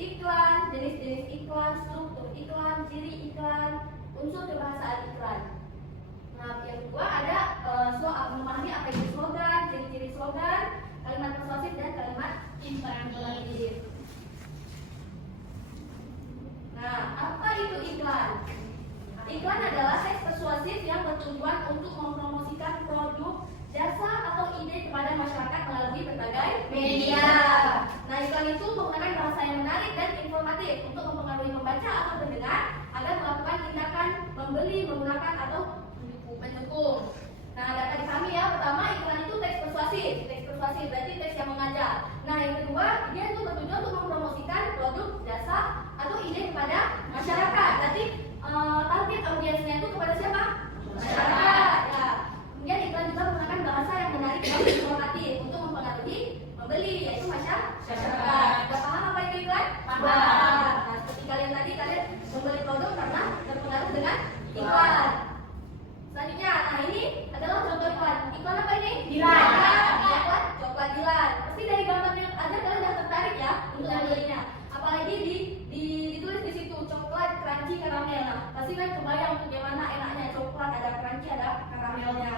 iklan, jenis-jenis iklan, struktur iklan, ciri iklan, unsur kebahasaan iklan. Nah, yang kedua ada memahami apa itu slogan, ciri-ciri slogan, kalimat persuasif dan kalimat imperatif. Nah, apa itu iklan? Iklan adalah teks persuasif yang bertujuan untuk mempromosikan produk, jasa atau ide kepada masyarakat melalui berbagai media. Nah, iklan itu menggunakan bahasa yang menarik dan informatif untuk mempengaruhi pembaca atau pendengar agar melakukan tindakan membeli, menggunakan atau mendukung. Nah, dapat dipahami ya, pertama iklan itu teks persuasif. Teks persuasif berarti teks yang mengajak. Nah, yang kedua, dia itu bertujuan untuk mempromosikan produk, jasa atau ide kepada masyarakat. Berarti target audiensnya itu kepada siapa? Masyarakat. Ya. Kemudian iklan juga menggunakan bahasa yang menarik dan informatif untuk mempengaruhi pembeli, yaitu masyarakat. Sudah paham apa itu iklan? Paham. Nah, seperti kalian tadi, kalian membeli produk karena terpengaruh dengan iklan. Selanjutnya, nah ini adalah contoh iklan. Iklan apa ini? Dilan. Coklat Dilan. Pasti dari gambarnya aja kalian sudah tertarik ya untuk membelinya. Apalagi ditulis di situ coklat crunchy karamel. Nah, pasti kan kebayang untuk gimana enaknya coklat, ada crunchy, ada karamelnya.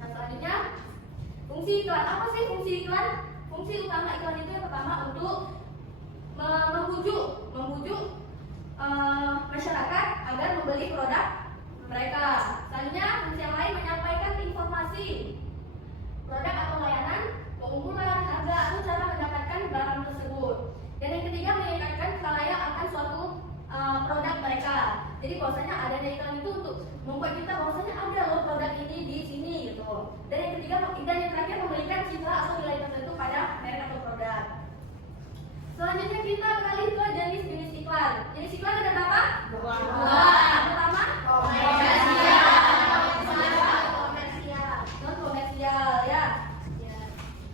Nah, selanjutnya fungsi iklan. Apa sih fungsi iklan? Fungsi utama iklan itu yang pertama untuk membujuk masyarakat agar membeli produk mereka. Selanjutnya fungsi yang lain menyampaikan informasi produk atau layanan, keunggulan, harga atau cara mendapatkan barang tersebut. Dan yang ketiga mengingatkan khalayak akan suatu produk mereka. Jadi bahwasanya adanya iklan itu untuk membuat kita bahwasanya ada loh produk ini di sini gitu. Dan yang ketiga dan yang terakhir memberikan citra atau nilai tertentu pada merek atau produk. Selanjutnya kita beralih ke jenis-jenis iklan. Jenis iklan ada berapa? Dua. Pertama, komersial. Non komersial ya.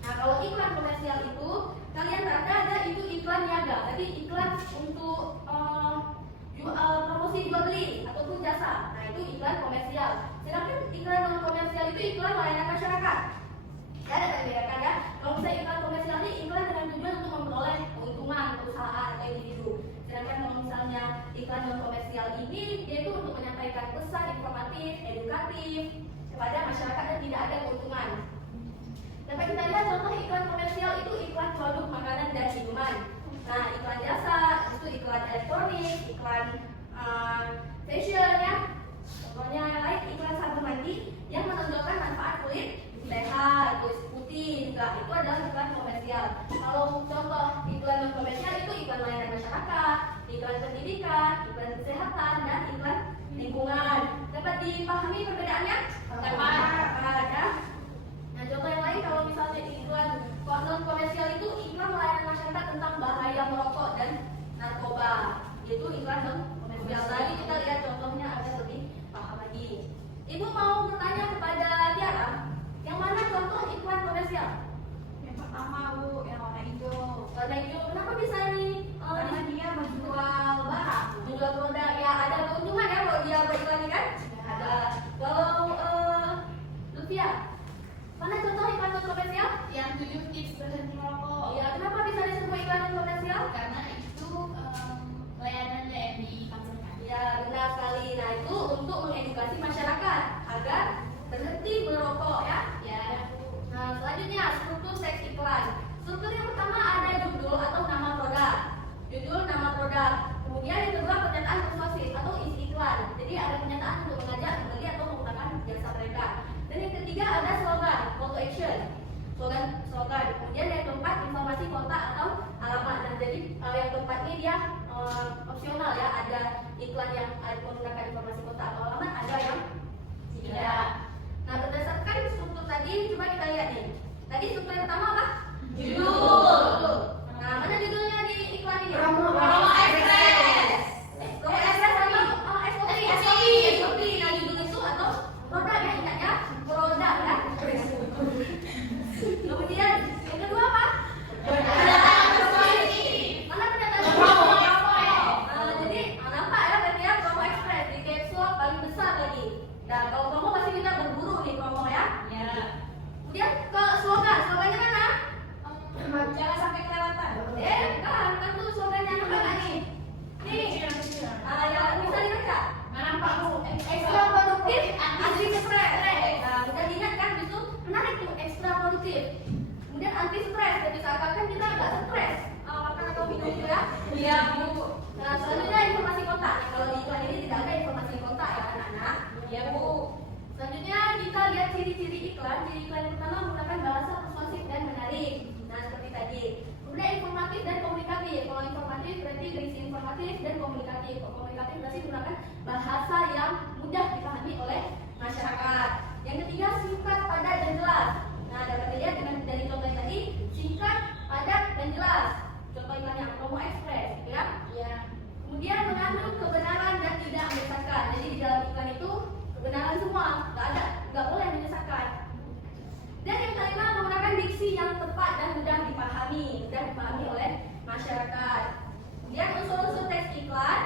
Nah, kalau iklan komersial itu kalian ada itu iklan niaga. Berarti iklan untuk promosi jual beli ataupun jasa. Nah, itu iklan komersial. Sedangkan iklan non komersial itu iklan layanan masyarakat. Ya, ada membedakan ya. Kalau misalnya iklan komersial ini iklan dengan tujuan untuk memperoleh keuntungan perusahaan atau individu. Sedangkan kalau misalnya iklan non komersial ini dia itu untuk menyampaikan pesan informatif, edukatif kepada masyarakat dan tidak ada keuntungan. Dapat kita lihat contoh iklan komersial itu iklan produk makanan dan minuman. Nah, iklan jasa itu iklan elektronik, iklan fashion ya. Contohnya yang lain iklan sabun mandi yang menonjolkan manfaat kulit sehat, kulit putih juga itu adalah iklan komersial. Kalau contoh iklan non komersial itu iklan layanan masyarakat, iklan pendidikan, iklan kesehatan dan iklan lingkungan. Dapat dipahami perbedaannya? Dapat ya. Nah, contoh yang lain kalau misalnya iklan non komersial itu iklan layanan masyarakat tentang bahaya merokok dan narkoba. Itu iklan non komersial. Tadi kita lihat contohnya agar lebih paham lagi. Ibu mau bertanya kepada Tiara, yang mana contoh iklan komersial? Yang pertama Bu, yang warna hijau. Warna hijau, kenapa bisa nih? Karena dia menjual barang. Menjual produk ya, ada keuntungan ya kalau dia beriklan kan? Ada. Kalau Lutfia, mana contoh iklan non komersial? Yang 7 tips berhenti merokok. Ya, kenapa bisa disebut iklan non komersial? Karena itu layanan yang ditampilkan. Ya, benar sekali. Nah, itu untuk mengedukasi masyarakat agar berhenti merokok ya. Ya. Nah, selanjutnya struktur teks iklan. Struktur yang pertama ada judul atau nama produk. Judul, nama produk. Kemudian yang kedua pernyataan persuasif atau isi iklan. Jadi ada pernyataan untuk mengajak membeli atau menggunakan jasa mereka. Dan yang ketiga ada slogan, call to action. Slogan. Kemudian yang keempat informasi kontak atau alamat. Nah, jadi yang keempat ini dia opsional ya. Ada iklan yang menggunakan informasi kontak atau alamat, ada yang tidak. Nah, berdasarkan struktur tadi, coba kita lihat nih. Tadi struktur yang pertama apa? Judul. Nah, mana judulnya di iklan ini? Promo Express. Promo Express atau SOP. Nah, judul itu atau produk ya, ingat ya, produk ya. Kemudian yang kedua apa? Pernyataan persuasif. Mana pernyataan persuasif? Nah, jadi nampak ya berarti ya Promo Express di caps lock paling besar lagi. Nah, kalau promo pasti kita berburu nih promo ya. Ya. Kemudian ke slogannya mana? Jangan sampai kelewatan. Bukan Iya, Bu. Nah, selanjutnya informasi kontak. Nah, kalau di iklan ini tidak ada informasi kontak ya anak-anak. Iya, Bu. Selanjutnya kita lihat ciri-ciri iklan. Ciri iklan yang pertama menggunakan bahasa persuasif dan menarik. Nah, seperti tadi. Kemudian informatif dan komunikatif. Kalau informatif berarti berisi informatif dan komunikatif. Kalau komunikatif berarti menggunakan bahasa yang mudah dipahami oleh masyarakat. Yang ketiga singkat, padat dan jelas. Nah, dapat dilihat dari contoh yang tadi, singkat, padat dan jelas. Contoh iklan yang Promo Express, ya. Iya. Kemudian mengandung kebenaran dan tidak menyesatkan. Jadi di dalam iklan itu kebenaran semua, nggak boleh menyesatkan. Dan yang kelima menggunakan diksi yang tepat dan mudah dipahami oleh masyarakat. Kemudian unsur-unsur teks iklan,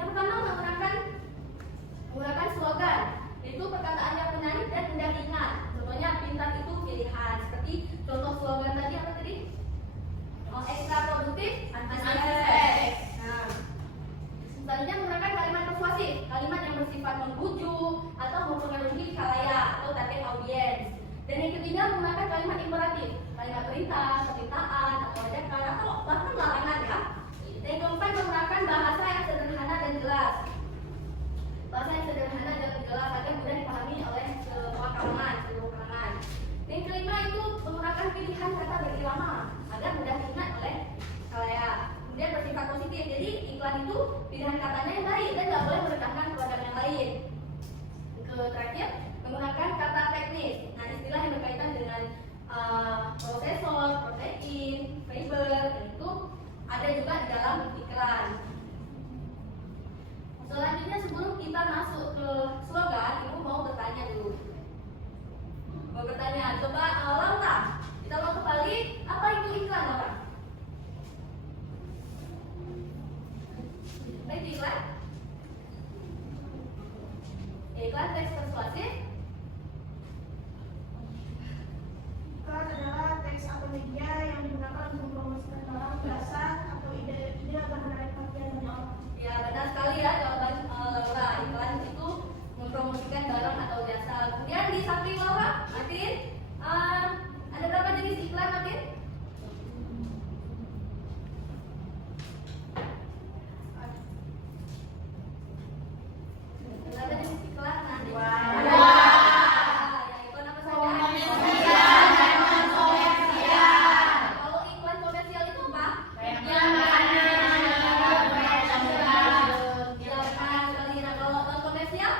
yang pertama menggunakan slogan, yaitu perkataan yang menarik dan mudah diingat. Contohnya pintar itu pilihan. Seperti contoh slogan tadi apa tadi? Ekstra produktif, anti stres. Nah, selanjutnya menggunakan kalimat persuasif, kalimat yang bersifat membujuk atau mempengaruhi khalayak atau target audiens. Dan yang ketiga menggunakan kalimat imperatif, kalimat perintah, permintaan, atau ajakan, atau bahkan larangan ya. Dan yang keempat menggunakan bahasa yang sederhana dan jelas. Bahasa yang sederhana dan jelas agar mudah dipahami oleh semua kalangan, seluruh kalangan. Dan yang kelima itu menggunakan pilihan kata berirama agar mudah diingat oleh khalayak. Kemudian bersifat positif, jadi iklan itu pilihan katanya yang baik dan nggak boleh merendahkan produk yang lain. Terakhir menggunakan kata teknis. Nah, istilah yang berkaitan dengan prosesor, protein, fiber itu ada juga di dalam iklan. Selanjutnya sebelum kita masuk ke slogan, ibu mau bertanya dulu. Mau bertanya, coba Laura, kita mau kembali, apa itu iklan Laura? Apa itu iklan? Iklan teks persuasif. Iklan adalah teks atau media yang digunakan untuk mempromosikan barang, jasa, atau ide agar menarik perhatian banyak orang. Ya, benar sekali ya jawaban Laura. Iklan itu mempromosikan barang atau jasa. Kemudian di samping Laura, Martin, ada berapa jenis iklan, Martin? Berapa jenis iklan? Nah, ada. Ya, iklan apa saja? Kalau iklan komersial itu apa? Kalau non komersial?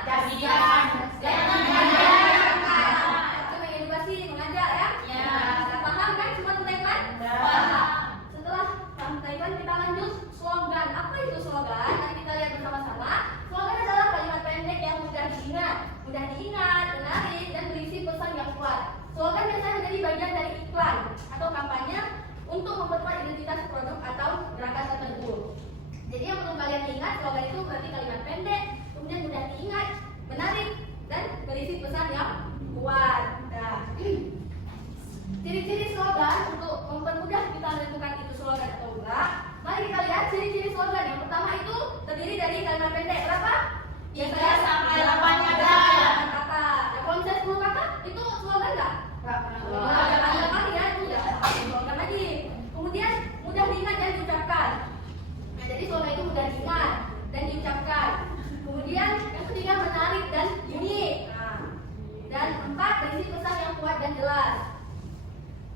Itu mengedukasi, mengajar ya? Sudah paham kan semua tentang iklan? Setelah paham tentang iklan, kita lanjut slogan. Apa itu slogan? Nanti kita lihat bersama-sama. Slogan adalah kalimat pendek yang mudah diingat, menarik, dan berisi pesan yang kuat. Slogan biasanya menjadi bagian dari iklan atau kampanye untuk memperkuat identitas produk atau gerakan tertentu. Jadi yang perlu kalian ingat, slogan itu berarti kalimat pendek, kemudian mudah diingat, menarik, dan berisi pesan yang kuat. Nah, ciri-ciri slogan untuk mempermudah kita menentukan itu slogan atau enggak. Mari kita lihat ciri-ciri slogan. Yang pertama itu terdiri dari kalimat pendek. Berapa? 3 sampai 8 kata. 8 kata. Ya, kalau misalnya 10 kata, itu slogan enggak? Ada kali ya, itu udah slogan lagi. Kemudian mudah diingat dan diucapkan. Nah, jadi slogan itu mudah diingat dan diucapkan. Kemudian yang ketiga menarik dan unik. Nah, dan 4 berisi pesan yang kuat dan jelas.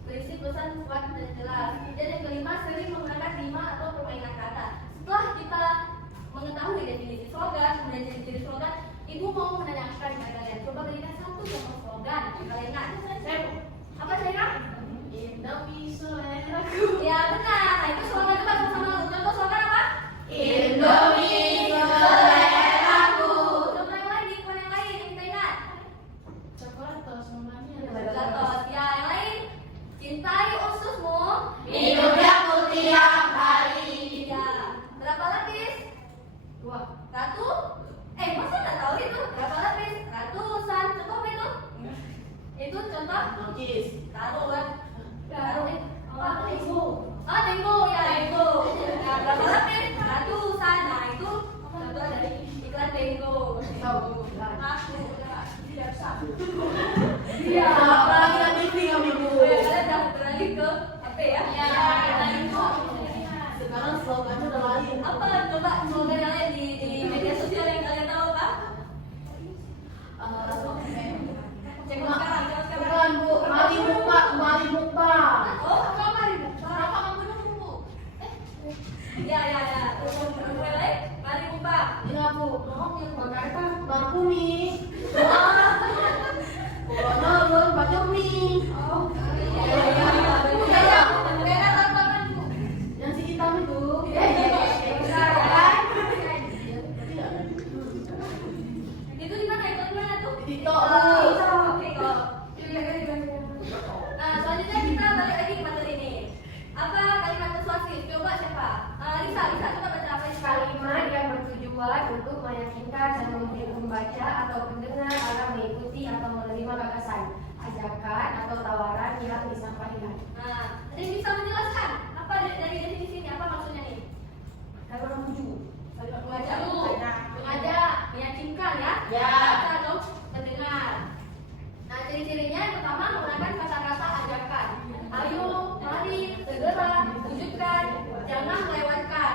Berisi pesan kuat dan jelas. Dan yang kelima sering menggunakan rima atau permainan kata. Setelah kita mengetahui definisi slogan, kemudian ciri-ciri slogan, ibu mau menanyakan kepada kalian. Coba berikan satu contoh slogan yang kalian ingat. Apa saya? Indomie seleraku. Ya benar. Nah, itu slogan coba sama contoh slogan apa? Indomie seleraku. Contoh yang lain, iklan yang lain yang kita ingat. Coklat semuanya. Gatot. Ya, yang lain. Cintai ususmu. Minumnya putih tiap hari. Ya. Berapa lapis? 2. Ratu? Masa nggak tahu itu? Berapa lapis? Ratusan. Contoh apa itu? Itu contoh? Nokis. Taruh kan? Taruh apa? Tenggo. Ah, tenggo ya, tenggo. Nah, berapa lapis? Ratusan. Nah, itu contoh dari iklan tenggo. Aku tidak sah. Iya. Lagi TV kami Bu. Kalian udah beralih ke HP ya? Iya, kita itu. Sekarang slogannya udah lain. Apa coba slogan yang lain di media sosial yang kalian tahu apa? Cek sekarang. Bukan Bu, mari mukbang. Oh, kok mari mukbang? Apa kamu nunggu? Ya. Mulai. Mari mukbang. Iya Bu, mau yang bakar kan baru mie. Pokoknya belum baca mie. Oh. Yang si hitam itu. Itu di mana? Itu di mana tuh? Di TikTok. Oke kok. Nah, selanjutnya kita balik lagi ke materi ini. Apa kalimat persuasif? Coba siapa? Lisa, coba baca apa ini? Kalimat yang bertujuan untuk meyakinkan dan memberi pembaca atau pendengar agar mengikuti atau menerima gagasan, ajakan atau tawaran yang disampaikan. Nah, ada yang bisa menjelaskan apa dari definisi ini? Apa maksudnya nih? Kalimat tujuh. Baca dulu. Mengajak, meyakinkan ya. Ya. Baca atau mendengar. Nah, ciri-cirinya yang pertama menggunakan kata-kata ajakan. Ayo, mari, segera, wujudkan, jangan melewatkan.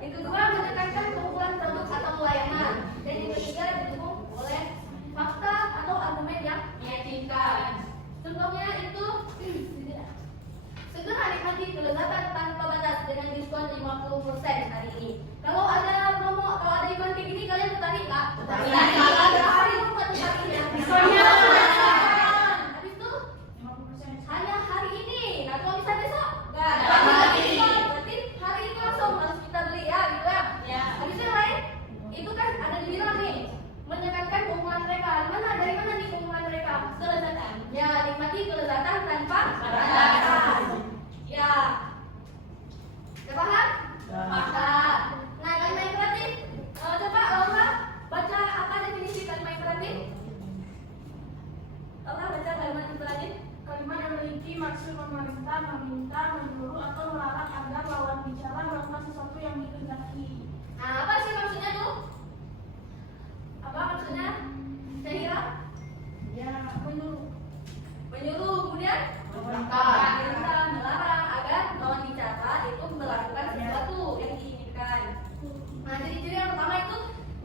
Yang kedua menekankan keunggulan produk atau pelayanan. Dan yang ketiga didukung oleh fakta atau argumen yang meyakinkan. Contohnya itu segera nikmati kelezatan tanpa batas dengan diskon 50% hari ini. Kalau ada promo, kalau ada event kayak gini kalian tertarik nggak? Tertarik. Berapa hari kamu buat tertariknya? Diskonnya. Habis itu hanya hari ini. Nah kalau bisa besok nggak ada Nggak ada lagi. diskon. Berarti hari ini langsung harus kita beli ya, gitu ya. Ya. Habis itu yang lain, itu kan ada dibilang nih menekankan keunggulan mereka. Dari mana nih keunggulan mereka? Kelezatan. Ya, nikmati kelezatan tanpa batas. Ya. Udah paham? Paham. Nah, kalimat imperatif. Coba Laura baca apa definisi kalimat imperatif? Laura baca kalimat imperatif. Kalimat yang memiliki maksud memerintah, meminta, menyuruh atau melarang agar lawan bicara melakukan sesuatu yang dikehendaki. Nah, apa sih maksudnya tuh? Apa maksudnya? Syahira? Ya, menyuruh. Menyuruh, kemudian Memerintah. memerintah, melarang agar lawan bicara itu melakukan sesuatu yang diinginkan. Nah, ciri-ciri yang pertama itu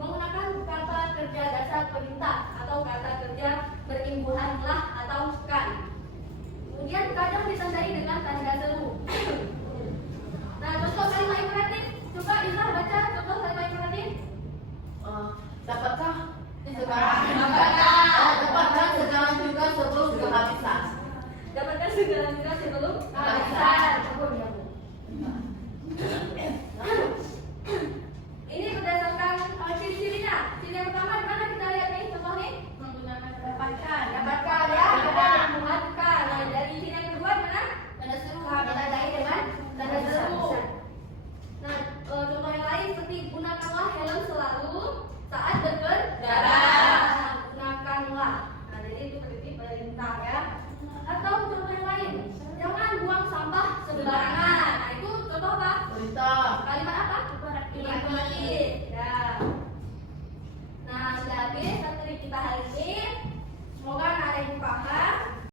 menggunakan kata kerja dasar perintah atau kata kerja berimbuhan lah atau kan. Kemudian kadang ditandai dengan tanda seru. Nah, contoh kalimat imperatif. Coba Lisa baca contoh kalimat imperatif. Dapatkah sekarang? Dapatkan. Dapatkan sekarang juga sebelum kehabisan. Dapatkan segala juga sebelum kehabisan. Ini berdasarkan ciri-cirinya. Ciri yang pertama di mana kita lihat nih contoh nih? Dapatkan ya. Memuatkan. Nah, dari ciri yang kedua di mana? Tanda seru. Ditandai dengan tanda seru. Nah, contoh yang lain seperti gunakanlah helm selalu saat berkendara. Nah, gunakanlah. Nah, jadi itu berarti perintah ya. Atau contoh yang lain, jangan buang sampah sembarangan. Nah, itu contoh apa? Perintah. Kalimat apa?